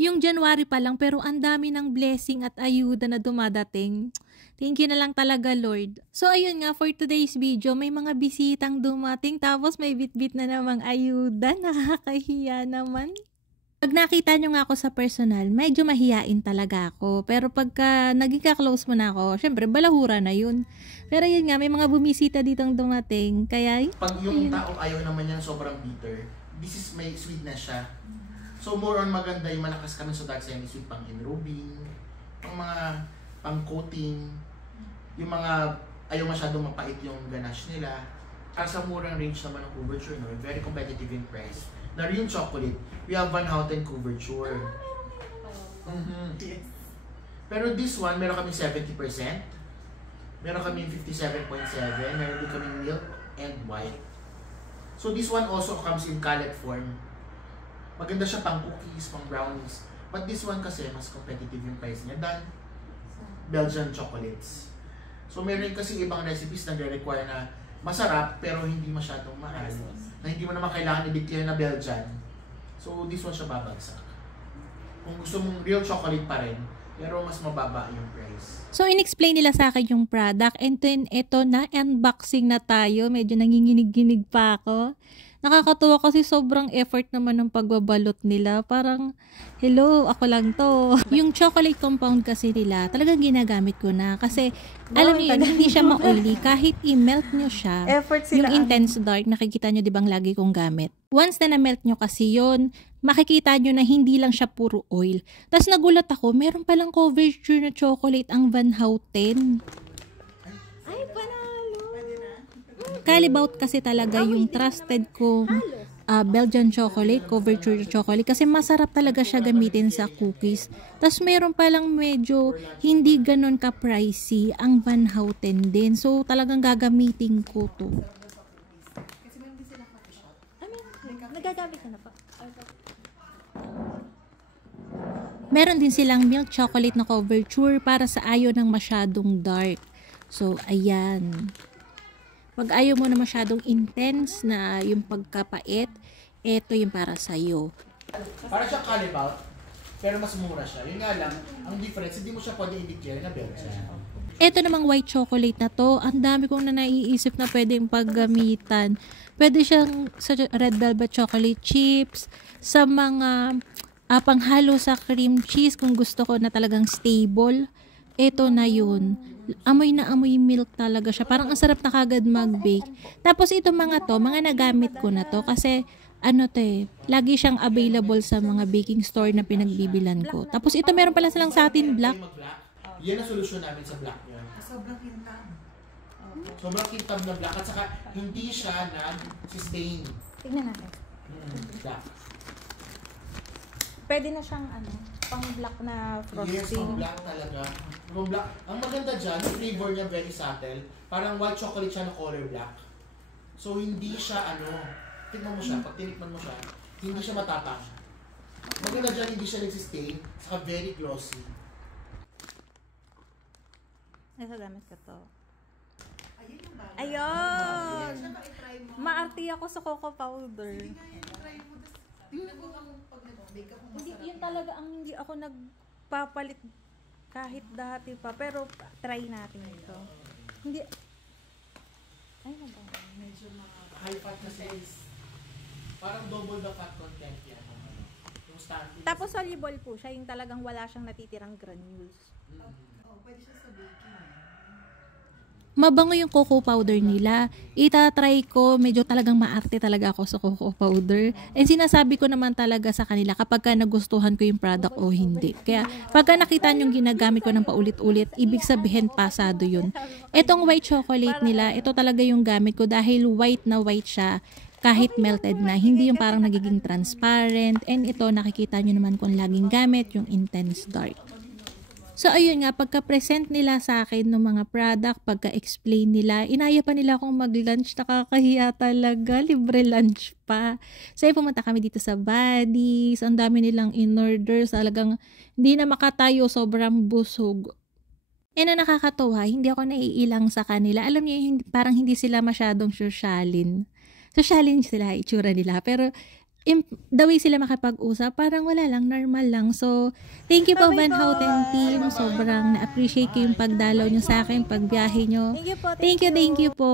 Yung January pa lang pero ang dami ng blessing at ayuda na dumadating. Thank you na lang talaga, Lord. So ayun nga, for today's video, may mga bisitang dumating tapos may bit-bit na namang ayuda. Nakakahiya naman. Pag nakita nyo nga ako sa personal, medyo mahiyain talaga ako. Pero pagka naging ka-close mo na ako, syempre balahura na yun. Pero yun nga, may mga bumisita ditong dumating. Kaya pag yung taong ayaw naman yan sobrang bitter, this is may sweet na siya. So more on maganda yung malakas kami sa dark side, sweet pang enrobing, pang mga pang coating, yung mga ayaw masyadong mapait yung ganache nila. Sa murang range naman ng couverture, no? Very competitive in price. Na rin yung chocolate, we have Van Houten couverture. Yes. Pero this one, meron kami 70%, meron kami 57.7, meron din kami milk and white. So this one also comes in cullet form. Maganda siya pang cookies, pang brownies. But this one kasi mas competitive yung price niya than Belgian chocolates. So meron kasi ibang recipes na require na masarap pero hindi masyadong mahal. Na hindi mo naman kailangan i-declare na Belgian. So this one siya babagsak. Kung gusto mong real chocolate pa rin, pero mas mababa yung price. So, in-explain nila sa akin yung product and then ito na, unboxing na tayo. Medyo nanginginig-ginig pa ako. Nakakatuwa kasi sobrang effort naman ng pagbabalot nila. Parang, hello, ako lang to. Yung chocolate compound kasi nila, talagang ginagamit ko na. Kasi, alam niyo yun, hindi siya ma-oily. Kahit i-melt nyo siya, yung intense dark, nakikita nyo dibang lagi kong gamit. Once na na-melt nyo kasi yun, makikita nyo na hindi lang siya puro oil. Tapos nagulat ako, meron palang couverture na chocolate ang Van Houten. Ay, panalo! Calibout kasi talaga yung trusted ko Belgian chocolate, couverture chocolate. Kasi masarap talaga siya gamitin sa cookies. Tapos meron palang medyo hindi ganon ka-pricey ang Van Houten din. So talagang gagamitin ko to. Nagagamit na pa. Meron din silang milk chocolate na couverture para sa ayaw ng masyadong dark. So, ayan. Pag ayaw mo na masyadong intense na yung pagkapait, ito yung para sa'yo. Para siya calibout, pero mas mura siya. Yun nga lang, ang difference, hindi mo siya pwede i-declare na Belgian. Ito namang white chocolate na to, ang dami kong na naiisip na pwedeng paggamitan. Pwede siyang sa red velvet chocolate chips, sa mga panghalo sa cream cheese kung gusto ko na talagang stable. Ito na yun. Amoy na amoy milk talaga siya. Parang ang sarap na kagad mag-bake. Tapos ito mga to, mga nagamit ko na to kasi ano to lagi siyang available sa mga baking store na pinagbibilan ko. Tapos ito meron pala silang satin black. Yan ang solusyon namin sa black niya. Sobrang kintab. Sobrang kintab na black at saka hindi siya nag-sustain. Tignan natin. Black. Pwede na siyang pang black na frosting. Yes, pang black talaga. Pang black. Ang maganda dyan, yung flavor niya very subtle. Parang white chocolate siya na color black. So hindi siya tignan mo siya, pag tinikman mo siya, hindi siya matapang. Maganda dyan, hindi siya nagsistain, saka very glossy. Nasagamit ko to. Ayun! Maarti ako sa cocoa powder. Hindi, yun talaga ang hindi ako nagpapalit kahit dati pa. Pero try natin ito. Hindi. Ay, ba? Medyo high fat kasi parang double the fat content yan. Yung standard. Tapos soluble po siya. Yung talagang wala siyang natitirang granules. Pwede siya sa baking. Mabango yung cocoa powder nila. Itatry ko, medyo talagang maarte talaga ako sa cocoa powder. And sinasabi ko naman talaga sa kanila kapag ka nagustuhan ko yung product o hindi. Kaya pagka nakita nyo yung ginagamit ko ng paulit-ulit, ibig sabihin pasado yun. Itong white chocolate nila, ito talaga yung gamit ko dahil white na white siya. Kahit melted na, hindi yung parang nagiging transparent. And ito, nakikita nyo naman kung laging gamit yung intense dark. So, ayun nga, pagka-present nila sa akin ng mga product, pagka-explain nila, inaya pa nila akong mag-lunch. Nakakahiya talaga. Libre lunch pa. So, pumunta kami dito sa Buddies. Ang dami nilang in-order. Talagang hindi na makatayo. Sobrang busog. And na nakakatuwa, hindi ako naiilang sa kanila. Alam niyo, parang hindi sila masyadong sosyalin. Sosyalin sila, itsura nila. Pero, the way sila makipag-usap, parang wala lang, normal lang. So, thank you po, Van Houten team. Sobrang na-appreciate ko yung pagdalaw nyo sa akin, pagbiyahe nyo. Thank you po. Thank you po.